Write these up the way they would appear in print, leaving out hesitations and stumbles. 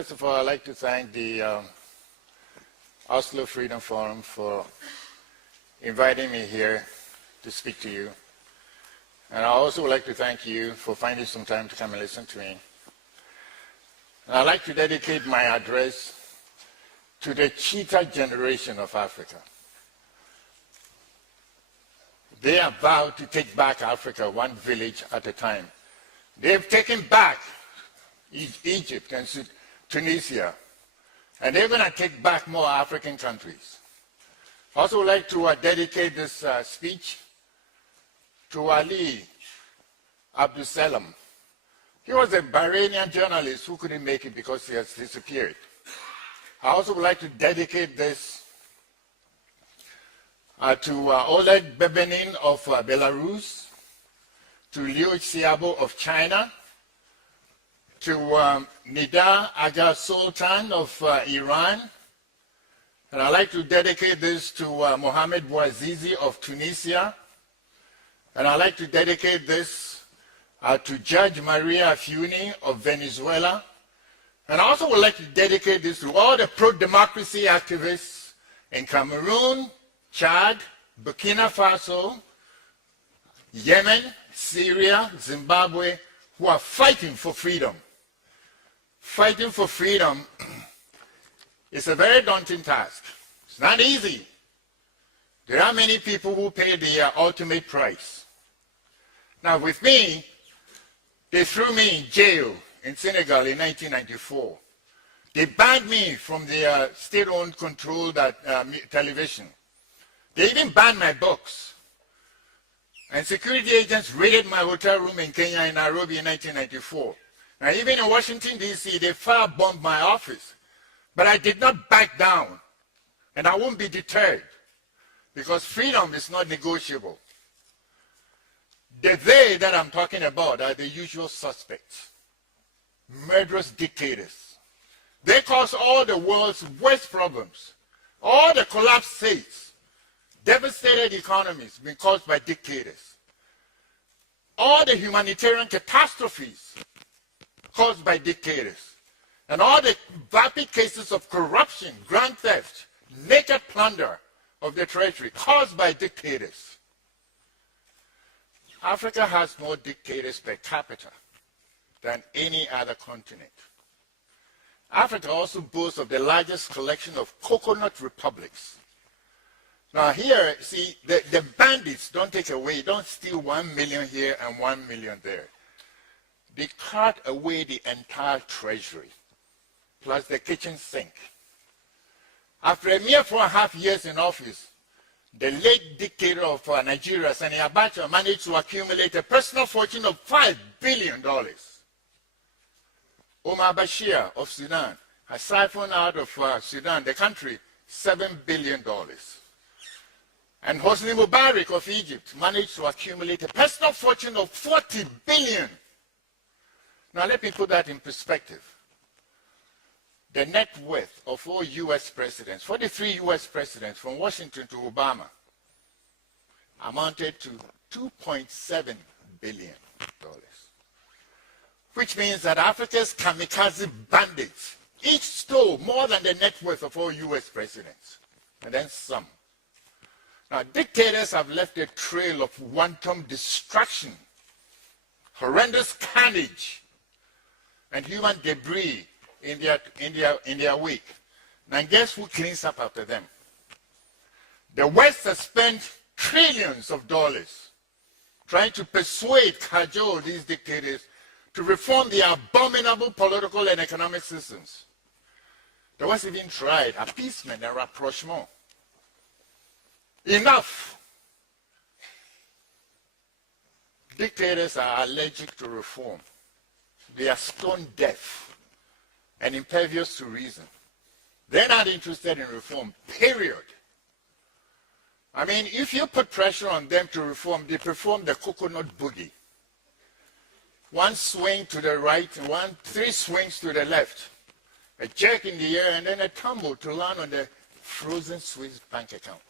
First of all, I'd like to thank the Oslo Freedom Forum for inviting me here to speak to you. And I also would like to thank you for finding some time to come and listen to me. And I'd like to dedicate my address to the cheetah generation of Africa. They are vowed to take back Africa one village at a time. They've taken back Egypt and Tunisia, and they're going to take back more African countries. I also would like to dedicate this speech to Ali Abdusalam. He was a Bahraini journalist who couldn't make it because he has disappeared. I also would like to dedicate this to Oleg Bebenin of Belarus, to Liu Xiaobo of China, to Nida Aga Sultan of Iran, and I'd like to dedicate this to Mohamed Bouazizi of Tunisia, and I'd like to dedicate this to Judge Maria Fiuni of Venezuela, and I also would like to dedicate this to all the pro-democracy activists in Cameroon, Chad, Burkina Faso, Yemen, Syria, Zimbabwe, who are fighting for freedom. Fighting for freedom is a very daunting task. It's not easy. There are many people who pay the ultimate price. Now with me, they threw me in jail in Senegal in 1994. They banned me from the state-owned controlled television. They even banned my books. And security agents raided my hotel room in Kenya in Nairobi in 1994. Now even in Washington, D.C., they firebombed my office. But I did not back down. And I won't be deterred. Because freedom is not negotiable. The they that I'm talking about are the usual suspects. Murderous dictators. They cause all the world's worst problems. All the collapsed states, devastated economies been caused by dictators. All the humanitarian catastrophes caused by dictators. And all the vapid cases of corruption, grand theft, naked plunder of the treasury caused by dictators. Africa has more dictators per capita than any other continent. Africa also boasts of the largest collection of coconut republics. Now here, see, the bandits don't take away, don't steal 1 million here and 1 million there. They cart away the entire treasury, plus the kitchen sink. After a mere 4.5 years in office, the late dictator of Nigeria, Sani Abacha, managed to accumulate a personal fortune of $5 billion. Omar Bashir of Sudan has siphoned out of Sudan, the country, $7 billion. And Hosni Mubarak of Egypt managed to accumulate a personal fortune of $40 billion. Now let me put that in perspective. The net worth of all US presidents, 43 US presidents from Washington to Obama, amounted to $2.7 billion. Which means that Africa's kamikaze bandits each stole more than the net worth of all US presidents, and then some. Now, dictators have left a trail of wanton destruction, horrendous carnage, and human debris in their wake. Now, guess who cleans up after them? The West has spent trillions of dollars trying to persuade, cajole these dictators to reform their abominable political and economic systems. The West even tried appeasement and rapprochement. Enough. Dictators are allergic to reform. They are stone deaf and impervious to reason. They're not interested in reform, period. I mean, if you put pressure on them to reform, they perform the coconut boogie. One swing to the right, three swings to the left. A jerk in the air and then a tumble to land on the frozen Swiss bank account.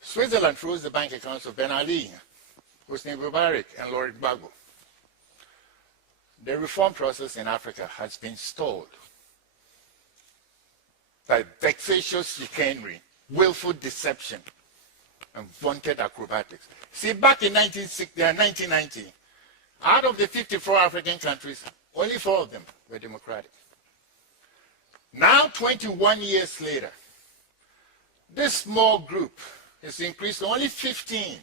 Switzerland froze the bank accounts of Ben Ali, Hosni Mubarak, and Laurent Gbagbo. the reform process in Africa has been stalled by vexatious chicanery, willful deception, and vaunted acrobatics. See, back in 1990, out of the 54 African countries, only 4 of them were democratic. Now, 21 years later, this small group has increased to only 15,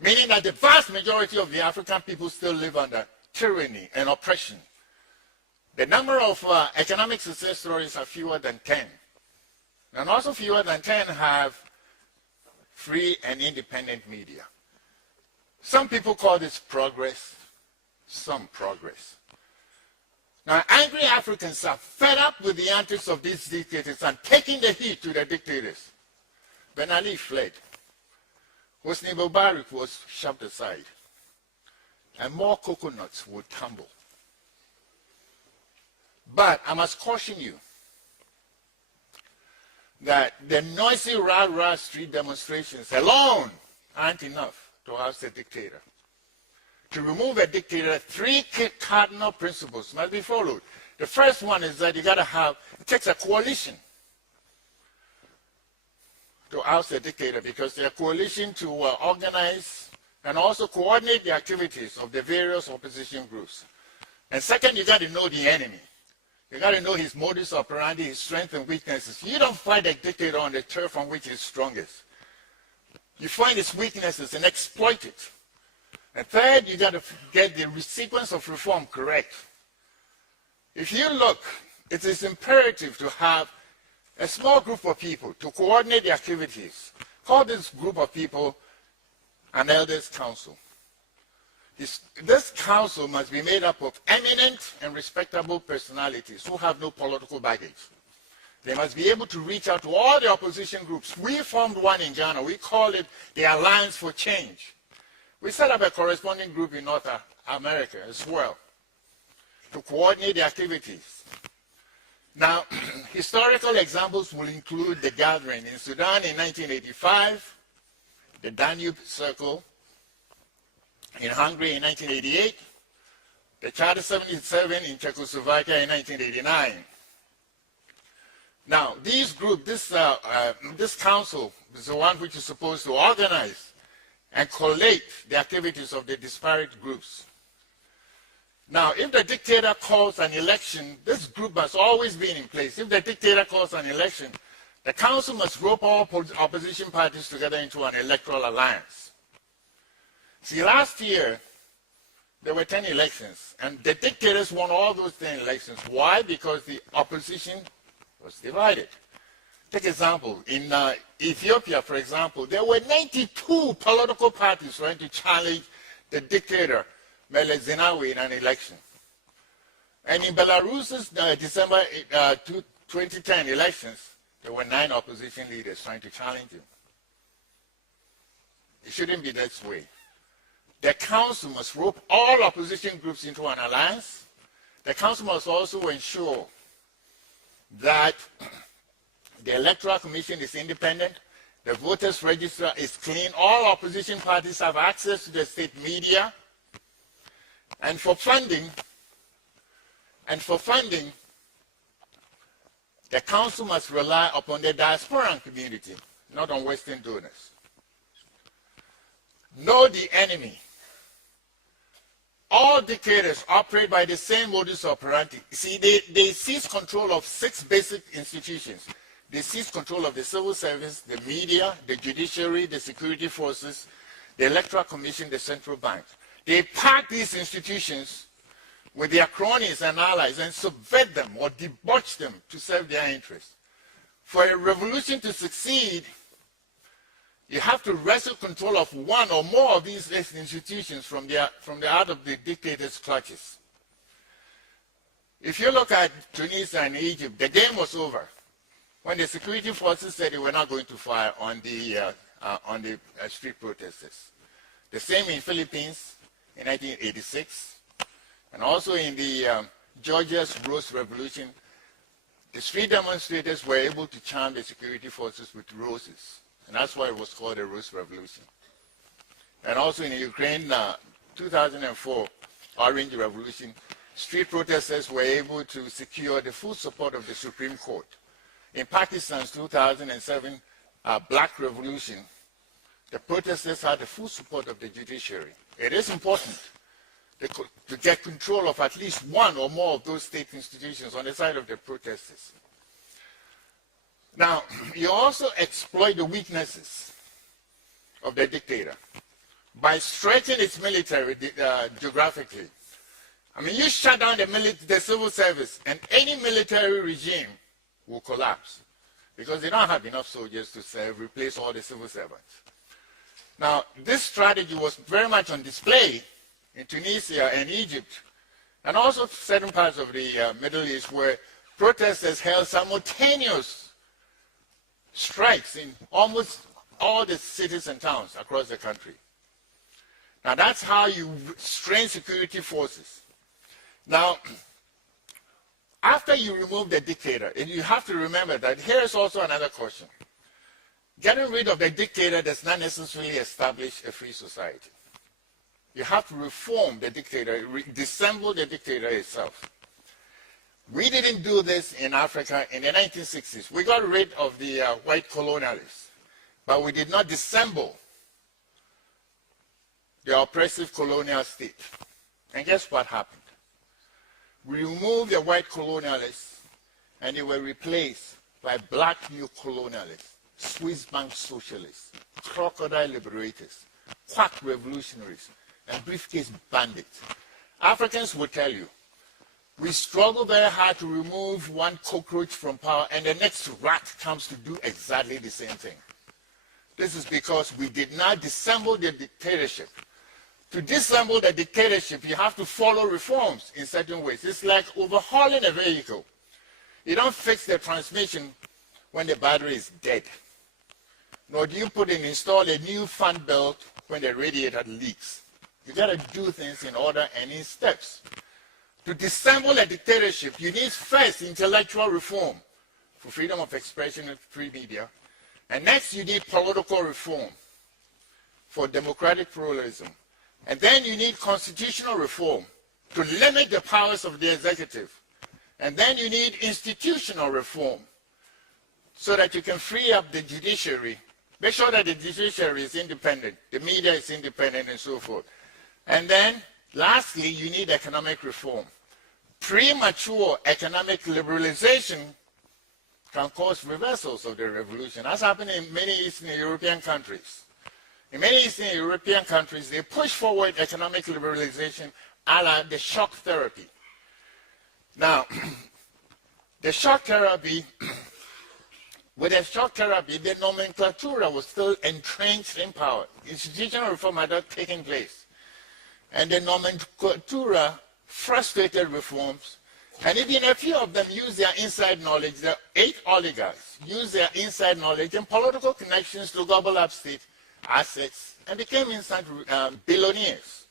meaning that the vast majority of the African people still live under tyranny and oppression. The number of economic success stories are fewer than 10. And also fewer than 10 have free and independent media. Some people call this progress, some progress. Now, angry Africans are fed up with the antics of these dictators and taking the heat to the dictators. Ben Ali fled. Hosni Mubarak was shoved aside. And more coconuts would tumble. But I must caution you that the noisy rah-rah street demonstrations alone aren't enough to oust a dictator. To remove a dictator, 3 cardinal principles must be followed. The first one is that you got to have, it takes a coalition to oust a dictator, because they're a coalition to organize and also coordinate the activities of the various opposition groups. And second, you got to know the enemy. You got to know his modus operandi, his strengths and weaknesses. You don't fight a dictator on the turf on which he's strongest. You find his weaknesses and exploit it. And third, you got to get the sequence of reform correct. If you look, it is imperative to have a small group of people to coordinate the activities. Call this group of people an elders' council. This council must be made up of eminent and respectable personalities who have no political baggage. They must be able to reach out to all the opposition groups. We formed one in Ghana. We called it the Alliance for Change. We set up a corresponding group in North America as well to coordinate the activities. Now, historical examples will include the gathering in Sudan in 1985, the Danube Circle in Hungary in 1988, the Charter 77 in Czechoslovakia in 1989. Now, these groups, this council is the one which is supposed to organize and collate the activities of the disparate groups. Now, if the dictator calls an election, this group must always be in place. If the dictator calls an election, the council must rope all opposition parties together into an electoral alliance. See, last year, there were 10 elections, and the dictators won all those 10 elections. Why? Because the opposition was divided. Take example, in Ethiopia, for example, there were 92 political parties trying to challenge the dictator, Meles Zenawi, in an election. And in Belarus's December 2010 elections, there were 9 opposition leaders trying to challenge him. It shouldn't be this way. The council must rope all opposition groups into an alliance. The council must also ensure that the Electoral Commission is independent, the voters register is clean, all opposition parties have access to the state media, and for funding, the council must rely upon the diasporan community, not on Western donors. Know the enemy. All dictators operate by the same modus operandi. See, they seize control of 6 basic institutions. They seize control of the civil service, the media, the judiciary, the security forces, the Electoral Commission, the central bank. They pack these institutions with their cronies and allies and subvert them or debauch them to serve their interests. For a revolution to succeed, you have to wrestle control of one or more of these institutions from the out of the dictator's clutches. If you look at Tunisia and Egypt, the game was over when the security forces said they were not going to fire on the street protesters. The same in Philippines in 1986, and also in the Georgia's Rose Revolution, the street demonstrators were able to charm the security forces with roses. And that's why it was called the Rose Revolution. And also in Ukraine, 2004, Orange Revolution, street protesters were able to secure the full support of the Supreme Court. In Pakistan's 2007 Black Revolution, the protesters had the full support of the judiciary. It is important to get control of at least one or more of those state institutions on the side of the protesters. Now, you also exploit the weaknesses of the dictator by stretching its military geographically. I mean, you shut down the civil service, and any military regime will collapse because they don't have enough soldiers to replace all the civil servants. Now, this strategy was very much on display in Tunisia and Egypt, and also certain parts of the Middle East, where protesters held simultaneous strikes in almost all the cities and towns across the country. Now, that's how you strain security forces. Now, after you remove the dictator, you have to remember that here's also another question. Getting rid of the dictator does not necessarily establish a free society. You have to reform the dictator, disassemble the dictator itself. We didn't do this in Africa in the 1960s. We got rid of the white colonialists, but we did not disassemble the oppressive colonial state. And guess what happened? We removed the white colonialists, and they were replaced by black new colonialists, Swiss bank socialists, crocodile liberators, quack revolutionaries, and briefcase bandits. Africans will tell you, we struggle very hard to remove one cockroach from power, and the next rat comes to do exactly the same thing. This is because we did not disassemble the dictatorship. To disassemble the dictatorship, you have to follow reforms in certain ways. It's like overhauling a vehicle. You don't fix the transmission when the battery is dead. Nor do you install a new fan belt when the radiator leaks. You got to do things in order and in steps. To disassemble a dictatorship, you need first intellectual reform for freedom of expression and free media. And next, you need political reform for democratic pluralism. And then you need constitutional reform to limit the powers of the executive. And then you need institutional reform so that you can free up the judiciary, make sure that the judiciary is independent, the media is independent, and so forth. And then, lastly, you need economic reform. Premature economic liberalization can cause reversals of the revolution. That's happened in many Eastern European countries. In many Eastern European countries, they push forward economic liberalization a la the shock therapy. Now, the shock therapy, with the shock therapy, the nomenclatura was still entrenched in power. Institutional reform had not taken place. And the nomenclatura frustrated reforms, and even a few of them used their inside knowledge, the 8 oligarchs used their inside knowledge and political connections to gobble up state assets and became instant billionaires.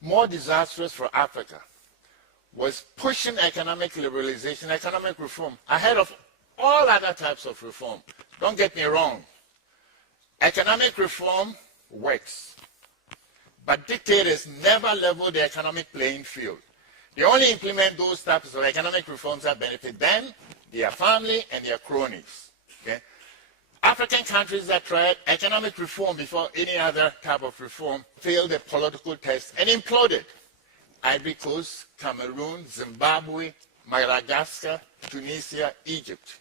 More disastrous for Africa was pushing economic liberalization, economic reform, ahead of all other types of reform. Don't get me wrong. Economic reform works. But dictators never level the economic playing field. They only implement those types of economic reforms that benefit them, their family, and their cronies. Okay? African countries that tried economic reform before any other type of reform failed the political test and imploded. Ivory Coast, Cameroon, Zimbabwe, Madagascar, Tunisia, Egypt.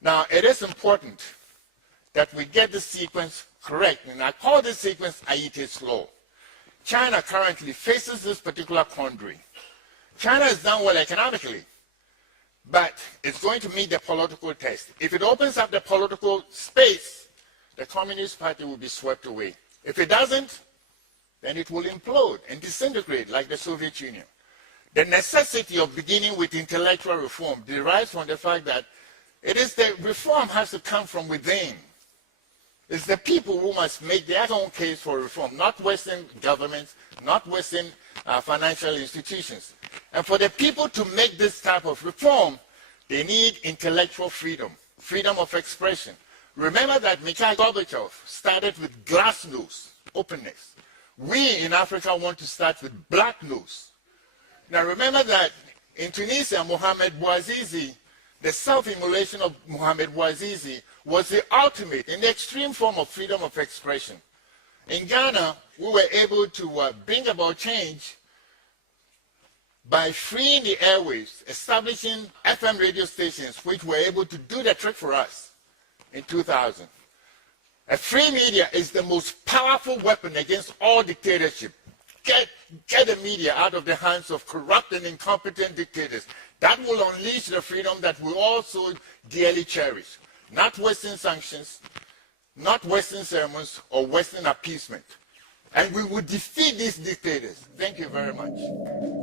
Now, it is important that we get the sequence correct, and I call this sequence Ayittey's law. China currently faces this particular quandary. China has done well economically, but it's going to meet the political test. If it opens up the political space, the Communist Party will be swept away. If it doesn't, then it will implode and disintegrate like the Soviet Union. The necessity of beginning with intellectual reform derives from the fact that reform has to come from within. It's the people who must make their own case for reform, not Western governments, not Western financial institutions. And for the people to make this type of reform, they need intellectual freedom, freedom of expression. Remember that Mikhail Gorbachev started with glasnost, openness. We in Africa want to start with black news. Now remember that in Tunisia, Mohamed Bouazizi, the self-immolation of Mohamed Bouazizi was the ultimate and the extreme form of freedom of expression. In Ghana, we were able to bring about change by freeing the airwaves, establishing FM radio stations, which were able to do the trick for us in 2000. A free media is the most powerful weapon against all dictatorship. Get the media out of the hands of corrupt and incompetent dictators. That will unleash the freedom that we all so dearly cherish. Not Western sanctions, not Western sermons, or Western appeasement. And we will defeat these dictators. Thank you very much.